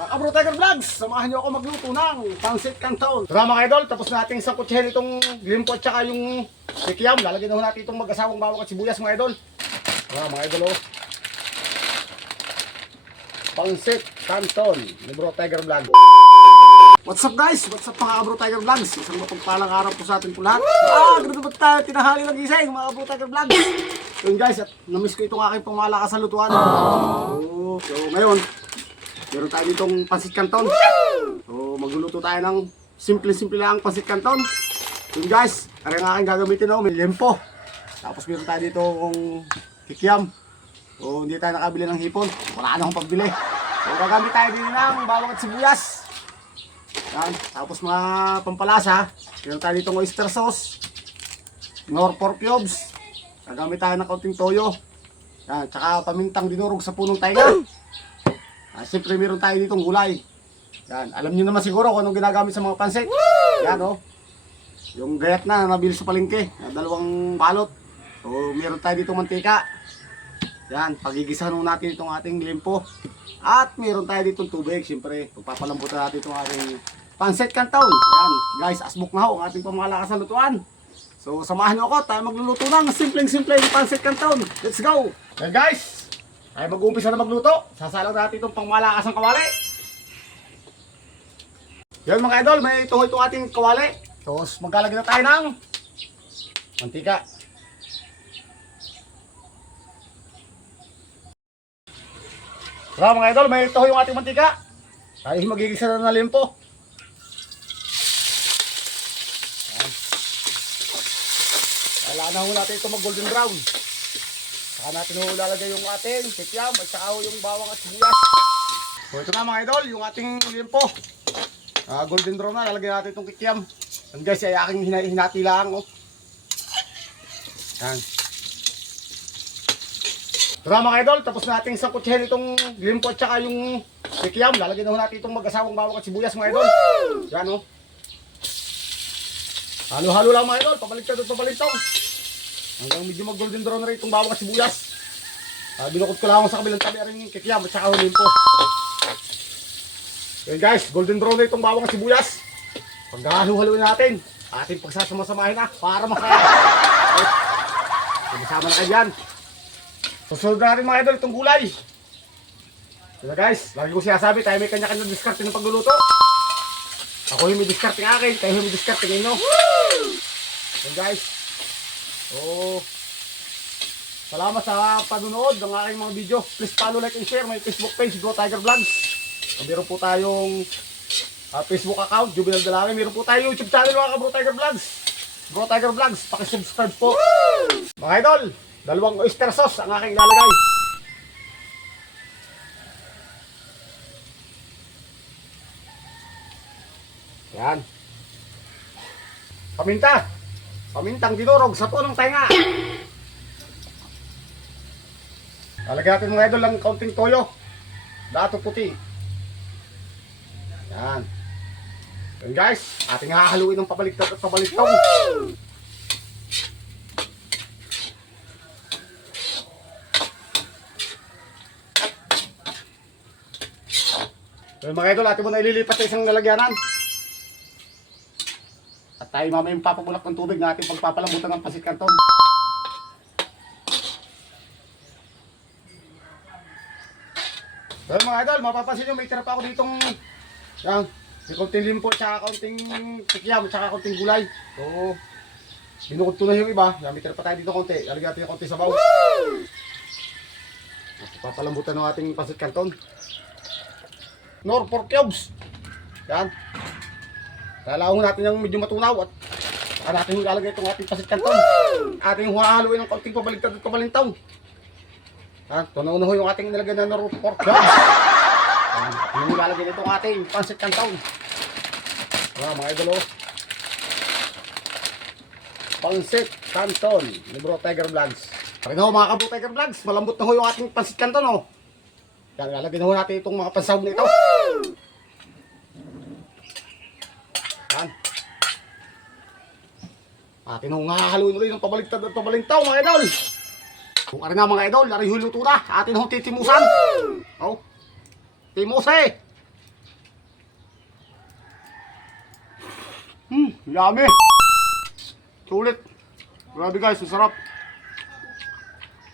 Mga kabro Tiger Vlogs, samahan niyo ako magluto ng Pancit Canton. Tara mga idol, tapos nating sangkutsahin itong limpo at saka yung kikiam. Lalagyan na natin itong mag-asawang bawang at sibuyas mga idol. Tara mga idol, oh. Pancit Canton ni Bro Tiger Vlogs. What's up guys? What's up mga kabro Tiger Vlogs? Isang mapagpalang araw po sa atin po lahat. Ganito ba tayo tinahali ng gising mga kabro Tiger Vlogs? Yun guys, at namiss ko itong aking pamalakas sa lutuan. So ngayon, meron tayo ditong Pancit Canton. So magluluto tayo ng simple-simple lang Pancit Canton. Yun guys, ang aking gagamitin na may lempo. Tapos meron tayo ditong kikiam. So hindi tayo nakabili ng hipon. Wala na akong pagbili. So gagamit tayo din ng bawang at sibuyas. Yan. Tapos mga pampalasa. Meron tayo ditong oyster sauce. Nor pork cubes. Gagamit tayo ng kaunting toyo. Yan. Tsaka pamintang dinurog sa punong taiga. Siyempre meron tayo ditong gulay. Yan. Alam niyo naman siguro kung anong ginagamit sa mga pansit. Yan oh. Yung gayat na nabili sa palengke. Dalawang balot. So meron tayo ditong mantika. Yan. Pagigisahan natin itong ating limpo. At meron tayo ditong tubig. Siyempre pagpapalambutan natin itong ating Pancit Canton. Yan. Guys, asbuk na ho ang ating pamalakas sa lutuan. So samahan niyo ako. Tayo magluluto ng simpleng-simpleng Pancit Canton. Let's go! Okay guys! Ay mag-uumpisa na magluto. Sasalang natin itong pangmalakas ng kawali. Yan mga idol, may ito itong ating kawali. Tapos maglalagay na tayo ng mantika. So mga idol, may ito yung ating mantika. Tayo magigisa na ng limpo. Kailangan ho natin ito mag golden brown. Saka natin lalagay yung ating kikiam at saka yung bawang at sibuyas. So ito na mga idol, yung ating limpo. Golden brown na, lalagay natin itong kikiam. Yan guys, ay aking hinati lang. Oh. Yan. Ito na mga idol, tapos natin sangkutsahin itong limpo at saka yung kikiam. Lalagay na natin itong mag-asawang bawang at sibuyas mga idol. Yan o. Oh. Halo-halo lang mga idol, pabaliktad at pabaliktad. Hanggang medyo mag golden brown na rin itong bawang at sibuyas. Binukot ko lang sa kabilang tabi rin yung kikiam at saka limpo. Okay guys, golden brown na itong bawang at sibuyas. Pagkahalo-haloin natin, ating pagsasama-samahin na para masaya. Okay. Masama na kayo dyan. Susunod na rin mga idol itong gulay. Kaya guys, lagi ko sinasabi, tayo may kanya-kanya diskarte ng pagluluto. Ako yung may diskarte ng akin, tayo yung may diskarte ng inyo. Okay guys. Salamat sa panonood ng aking mga video. Please follow, like, and share my Facebook page, Bro Tiger Vlogs. Meron po tayong Facebook account, Jubilal Dalangin. Meron po tayong YouTube channel mga ka-Bro Tiger Vlogs. Bro Tiger Vlogs, pakisubscribe po. Mga idol, dalawang oyster sauce ang aking ilalagay. Yan. Paminta. Pamintang dinurog sa punong tainga. Lalagyan natin mga idol ng kaunting toyo. Dato puti. Yan. Yan guys, ating hahaluin ng pabaliktad at pabaliktad. So mga idol, atin mo na ililipat sa isang lalagyanan. At tayo mamaya yung papagulak ng tubig na ating pagpapalambutan ng Pancit Canton. So mga idol, mapapansin nyo may tira pa ako ditong yan, may konting limpo, tsaka konting kikiam, tsaka konting gulay. So, binukod ko na yung iba. Yan, may tira pa tayo dito konti. Lalagyan natin yung konti sabaw. Papalambutan ng ating Pancit Canton. Nor pork cubes. Yan. Lalawin natin yung medyo matunaw at saka natin ilalagay itong ating Pancit Canton. Ating hahaluin ng konting pabaligtad at pabalintaw. Tunaw-unaw yung ating nilagay na nor pork cubes. Yung ilalagay nitong ating Pancit Canton. Mga idol oh. Pancit Canton ni Bro Tiger Vlogs. Parin ho mga ka-Bro Tiger Vlogs, malambot na ho yung ating Pancit Canton oh. Yan, ilalagay na ho natin itong mga pansahog nito. Yan. Atin ho nga haluin ulit ng pabaliktad at pabalintaw mga idol. Kung ano nga mga idol, lari huluto na. Atin ho titimusan. Oh. Timuse. Yummy. Sulit. Grabe guys, masarap.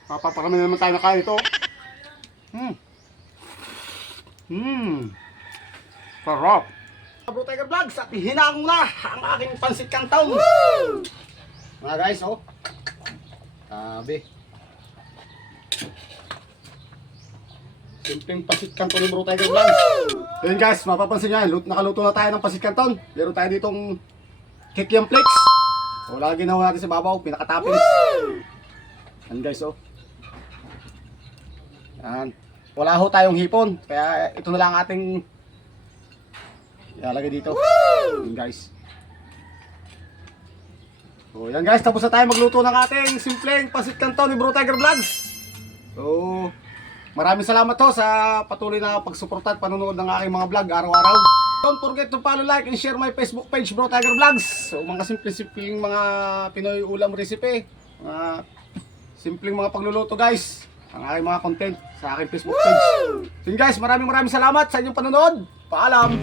Papaparami naman tayo na kain ito. Sarap. Bro Tiger Vlogs, at hinang na ang aking pansit canton. Mga guys, oh. Sabi. Simpleng pansit canton ni Bro Tiger Vlogs. Ayun guys, mapapansin nyo, nakaluto na tayo ng pansit canton. Meron tayo ditong kikiam flakes. So, lagi ginawa natin sa babaw, pinaka-toppings. Yan guys, oh. Yan. Wala ho tayong hipon, kaya ito na lang ating ilalagay dito. Yan guys. So yan guys, tapos na tayo magluto ng ating simpleng pansit canton ni Bro Tiger Vlogs. So maraming salamat ho sa patuloy na pagsuporta at panonood ng aking mga vlog araw-araw. Don't forget to follow, like, and share my Facebook page, Bro Tiger Vlogs. So mga simple-simpleng mga Pinoy ulam recipe, mga simpleng mga pagluluto guys, ang aking mga content sa aking Facebook page. So yun guys, maraming salamat sa inyong panonood. Paalam!